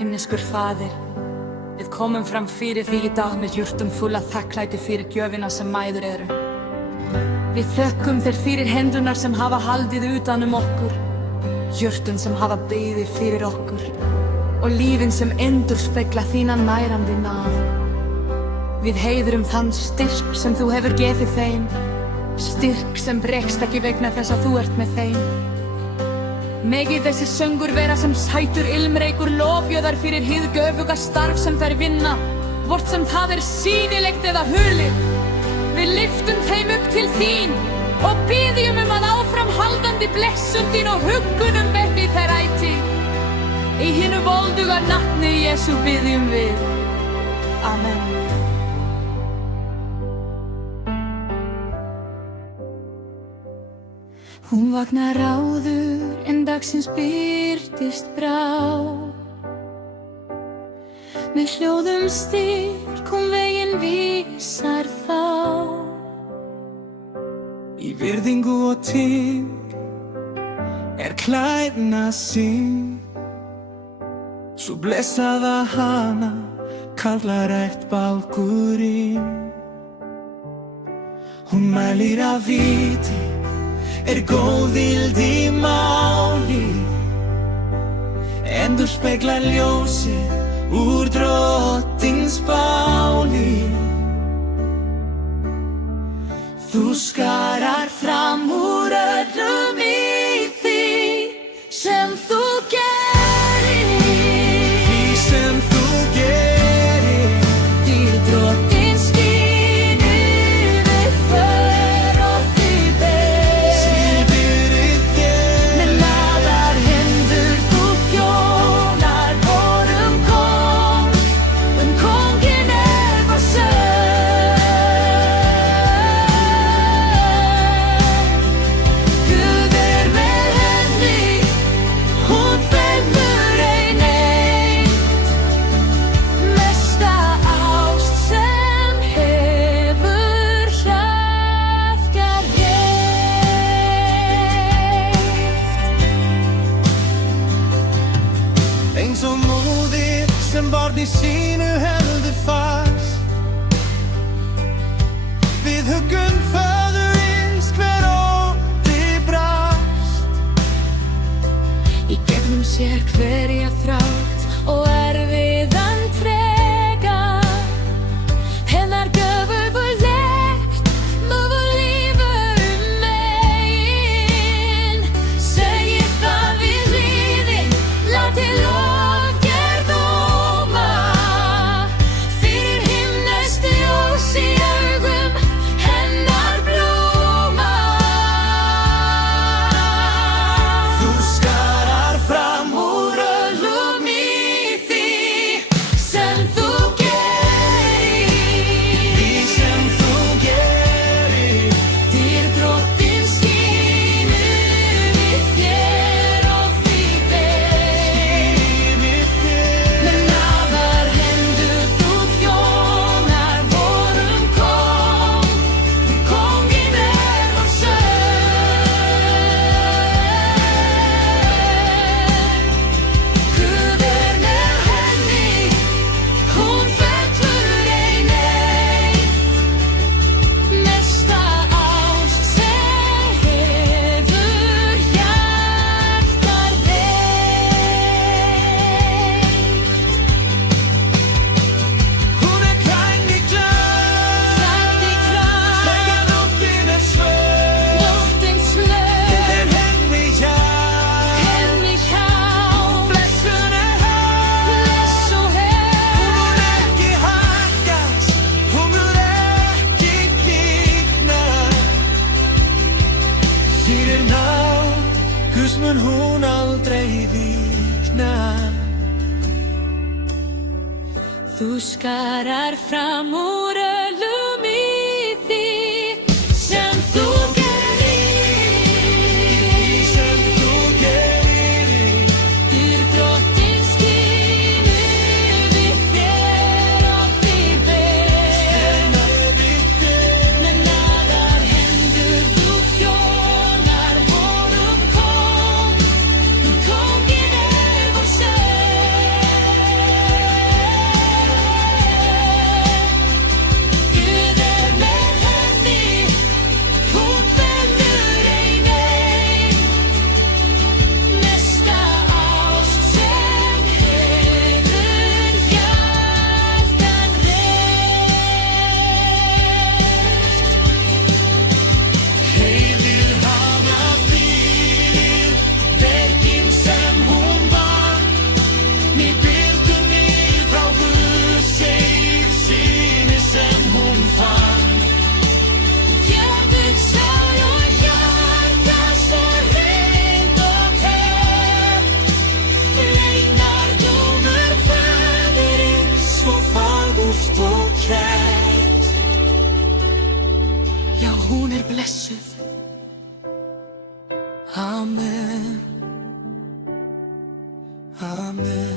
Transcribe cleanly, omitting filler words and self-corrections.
Himneskur faðir, við komum fram fyrir því í dag með hjörtum fulla þakklæti fyrir gjöfina sem mæður eru. Við þökkum þér fyrir hendunar sem hafa haldið utan okkur, hjörtun sem hafa beðið fyrir okkur og lífin sem endurspegla þína nærandi náð. Við heiðrum þann styrk sem þú hefur gefið þeim, styrk sem bregst ekki vegna þess að þú ert með þeim. Megi þessi söngur vera sem sætur ilmreikur lofgjöðar fyrir hið göfuga starf sem þær vinna, hvort sem það sýnilegt eða hulið. Við lyftum þeim upp til þín og biðjum að áframhaldandi blessun þín og huggunum verði þær ætíð. Í hinu volduga nafni Jesú biðjum við. Amen. Hún vaknar áður en dagsins birtist brá. Með hljóðum styrk hún veginn vísar þá. Í virðingu og ting klæðna sín, svo blessaða hana kallar ættbálkurinn. Hún mælir af viti, góðvild í máli, endurspeglar ljósið úr drottins báli. Þú skarar fram úr öllum í því sem þú gerir, því sem þú gerir. Dýr drottins skín yfir för og því ber. Silfrið þér með lagðar hendur þú þjónar vorum kóng, kónginn vår sönn. Eins og móðir sem barni sínu heldur fast, við huggum föðurins hver ótti brast. Í gegnum sér hverja þrátt og erfiðan trega, hennar göfugulegt mögu lífur megin. Segir það við hlýðin, láti lofgerð óma, fyrir himneskt ljós í augum hennar blóma. Þú skarar fram úr Öllum í því sem þú gerir, því sem þú gerir. dýr drottins skín yfir þér og því ber. Yfir þér Með lagðar hendur þú þjónar vorum kóng, kónginn vår sönn. Guð með henni, hún fellur ei neitt. Mesta ást sem hefur hjartað veitt. Hún klædd í glöð, Klædd í glas, þegar nóttin svört. nóttin slökkt, Henni hjá, henni hjá, blessun höfð. bless og Hún mun hefð. ekki haggast, hún mun ekki kvikna. Fyrir náð Guðs mun hún aldrei vikna. Þú skarar fram úr öllum í því sem þú gerir, Sem þú gerir. dýr drottins skín yfir þér og því ber. Yfir þér Með lagðar hendur þú þjónar vorum kóng, kónginn vår sönn. Amen. Amen.